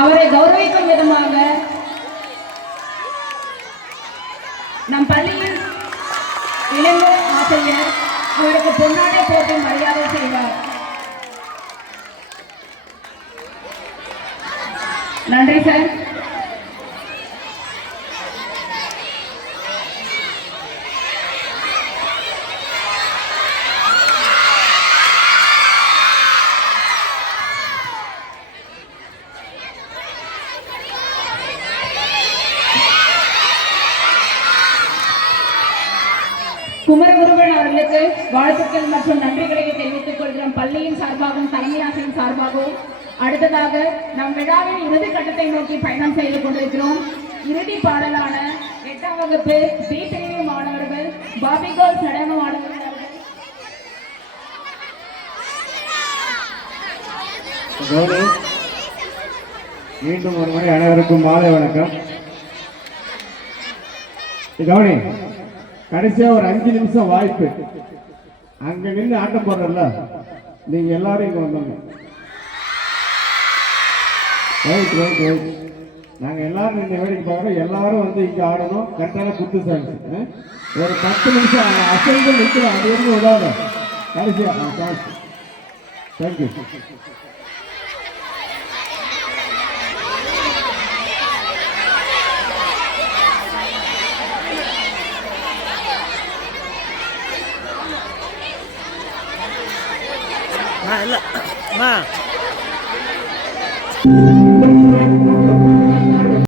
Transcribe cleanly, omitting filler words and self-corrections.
அவரை கௌரவிக்கும் விதமாக நம் பள்ளியின் இளைஞர் ஆசிரியர் அவருக்கு பொன்னாடை போட்டு மரியாதை செய்வார். நன்றி சார். குமரகுருவன் அவர்களுக்கு வாழ்த்துக்கள் மற்றும் நன்றிகளை தெரிவித்துக் கொள்கிறோம் பள்ளியின் சார்பாகவும் தலைமை ஆசிரியர் சார்பாகவும். அடுத்ததாக நம் விழாவின் இறுதி கட்டத்தை நோக்கி பயணம் செய்து கொண்டிருக்கிறோம். இறுதி பாடலான 8ஆம் வகுப்பு பி பிரிவு மாணவர்கள் பாபிகோல் நடன மாணவர்கள் மீண்டும் ஒரு முறை அனைவருக்கும் மாலை வணக்கம். கவனி, கடைசியா ஒரு 5 நிமிஷம் வாய்ப்பு. அங்க நின்று ஆட்டம் போடுறல, நீங்க எல்லாரும் இங்க வந்தோங்க. நாங்க எல்லாரும் இந்த வேலைக்கு பார்க்கறோம். எல்லாரும் வந்து இங்க ஆடணும். கரெக்டான குத்து சாங்ஸ். ஒரு 10 நிமிஷம் அசைந்து நிற்கிறோம். அது வரைக்கும் விடாத. கடைசியா தேங்க்யூ. இல்ல